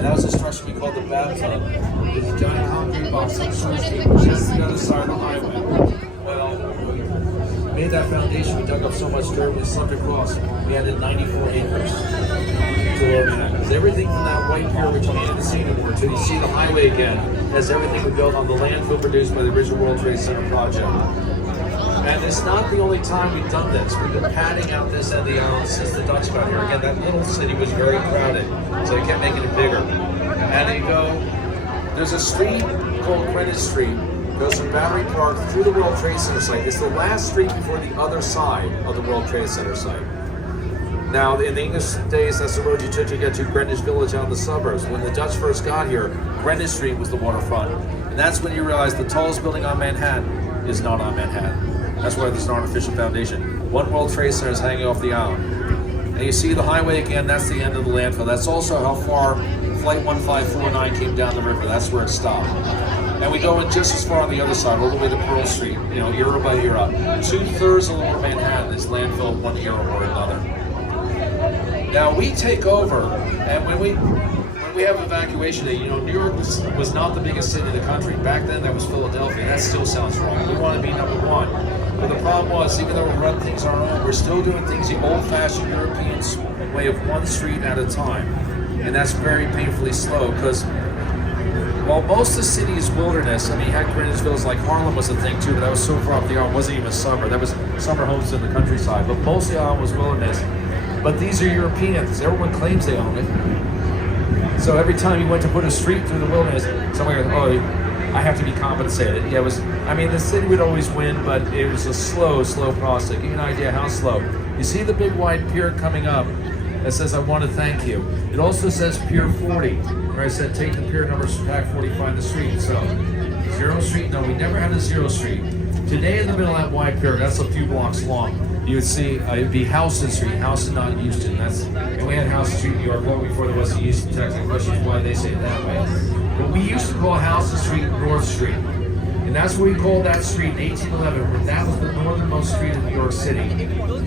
And that was a structure we called the bathtub. It's a giant concrete box that shows just the other side of the highway. Well, we made that foundation, we dug up so much dirt, we slipped across. We added 94 acres to Lower Manhattan. Because everything from that white pier, which you needed to see anymore, until you see the highway again, has everything we built on the landfill produced by the original World Trade Center project. And it's not the only time we've done this. We've been padding out this end of the island since the Dutch got here. Again, that little city was very crowded, so they kept making it bigger. And they go, there's a street called Greenwich Street, goes from Battery Park through the World Trade Center site. It's the last street before the other side of the World Trade Center site. Now, in the English days, that's the road you took to get to Greenwich Village out in the suburbs. When the Dutch first got here, Greenwich Street was the waterfront. And that's when you realize the tallest building on Manhattan is not on Manhattan. That's why there's an artificial foundation. One World Trade Center is hanging off the island. And you see the highway again, that's the end of the landfill. That's also how far Flight 1549 came down the river. That's where it stopped. And we go in just as far on the other side, all the way to Pearl Street, era by era. 2/3 of Lower Manhattan is landfill one era or another. Now we take over, and when we have evacuation day, New York was not the biggest city in the country. Back then, that was Philadelphia. That still sounds wrong. We want to be number one. But the problem was, even though we run things on our own, we're still doing things the old-fashioned European way of one street at a time. And that's very painfully slow, because while most of the city is wilderness, you had Greenwich Village, like Harlem was a thing too, but that was so far up the island, it wasn't even summer. That was summer homes in the countryside, but most of the island was wilderness. But these are Europeans. Everyone claims they own it. So every time you went to put a street through the wilderness, someone goes, oh, I have to be compensated. Yeah, the city would always win, but it was a slow process. Give you an idea how slow. You see the big wide pier coming up that says, I want to thank you. It also says Pier 40, where I said, take the pier number, subtract 40, find the street. So, 0 Street, no, we never had a 0 Street. Today in the middle of that wide pier, that's a few blocks long, you would see it'd be Houston Street, Houston, not Houston. And we had Houston Street in New York long before there was a Houston, Texas. The question is why they say it that way. But we used to call Houston Street North Street. And that's what we called that street in 1811, but that was the northernmost street in New York City.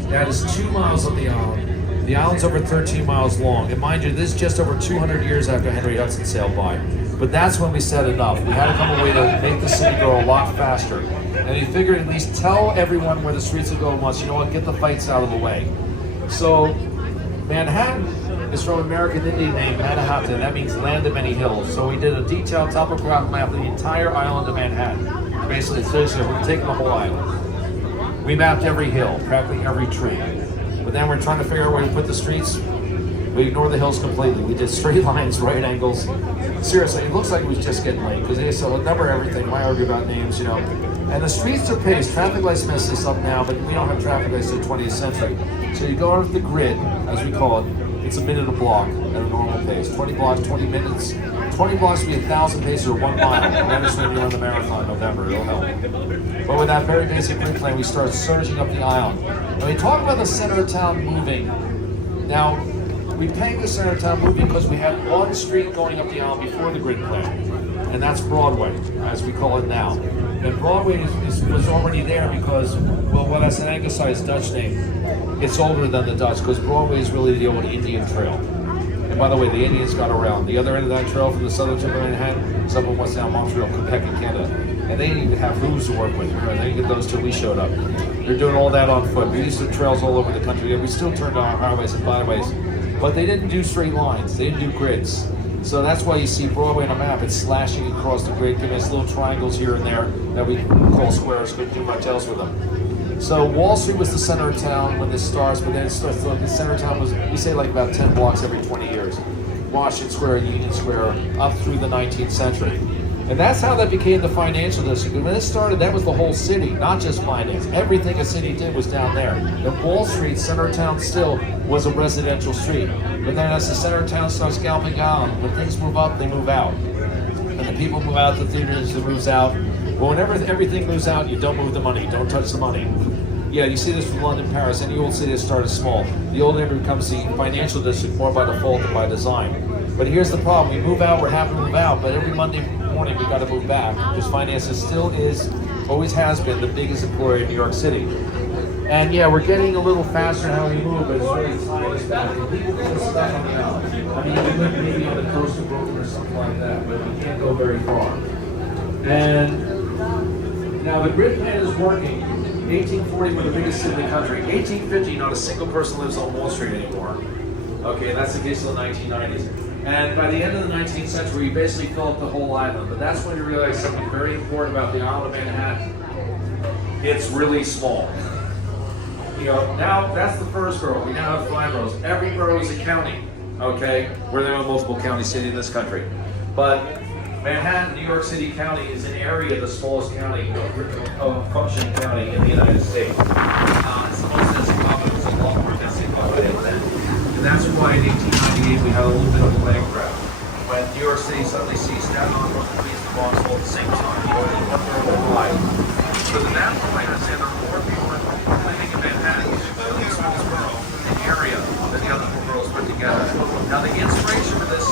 That is 2 miles up the island. The island's over 13 miles long. And mind you, this is just over 200 years after Henry Hudson sailed by. But that's when we said enough. We had to come a way to make the city go a lot faster. And we figured at least tell everyone where the streets will go once, get the fights out of the way. So Manhattan is from American Indian name, Manhattan. That means land of many hills. So we did a detailed topographic map of the entire island of Manhattan. Basically, it says here, we're taking the whole island. We mapped every hill, practically every tree. But then we're trying to figure out where to put the streets. We ignored the hills completely. We did straight lines, right angles. Seriously, it looks like it was just getting late because they still number everything. Why argue about names, And the streets are paced. Traffic lights mess this up now, but we don't have traffic lights in the 20th century. So you go off the grid, as we call it. It's a minute a block at a normal pace. 20 blocks, 20 minutes. 20 blocks would be 1,000 paces or 1 mile. Managed to run the marathon in November. It'll help. But with that very basic grid plan, we start surging up the island. And we talk about the center of town moving. Now, we pegged the center of town moving because we had one street going up the island before the grid plan, and that's Broadway, as we call it now. And Broadway was already there because, well, that's an anglicized Dutch name. It's older than the Dutch because Broadway is really the old Indian trail. And by the way, the Indians got around. The other end of that trail from the southern tip of Manhattan is up in what's now Montreal, Quebec, and Canada. And they didn't even have roofs to work with. They didn't get those till we showed up. They're doing all that on foot. We used to trails all over the country. We still turned on our highways and byways. But they didn't do straight lines. They didn't do grids. So that's why you see Broadway on a map. It's slashing across the grid, giving us little triangles here and there that we call squares. Couldn't do much else with them. So Wall Street was the center of town when this starts, but then it starts to, the center of town was, we say, like about 10 blocks every 20 years. Washington Square, Union Square, up through the 19th century. And that's how that became the financial district. When it started, that was the whole city, not just finance. Everything a city did was down there. And Wall Street, center of town still, was a residential street. But then as the center of town starts galloping on, when things move up, they move out. And the people move out, the theaters, it moves out. Well, whenever everything moves out, you don't move the money, don't touch the money. Yeah, you see this from London, Paris. Any old city that started small. The old neighborhood becomes the financial district more by default than by design. But here's the problem. We move out, we're happy to move out, but every Monday morning we got to move back because finances still is, always has been, the biggest employer in New York City. And yeah, we're getting a little faster in how we move, but it's really tying us back. And people get stuck on the island. I mean, we went maybe on the coast of Brooklyn or something like that, but we can't go very far. And now the grid plan is working. 1840, we're the biggest city in the country. 1850, not a single person lives on Wall Street anymore. Okay, that's the case of the 1990s. And by the end of the 19th century, we basically fill up the whole island. But that's when you realize something very important about the island of Manhattan. It's really small. You know, now that's the first borough. We now have 5 boroughs. Every borough is a county. Okay, we're the multiple county city in this country. But Manhattan, New York City County is an area, the smallest county, of functioning county in the United States. It's the most densely populated, it's a lot more densely populated than. And that's why in 1898 we had a little bit of a land grab. When New York City suddenly sees Staten Island, Brooklyn, Queens, and Bronx all at the same time, you know, in one borough wide. So the national plan is saying there are more people living in Manhattan, the smallest borough, an area than the other 4 boroughs put together. Now the inspiration for this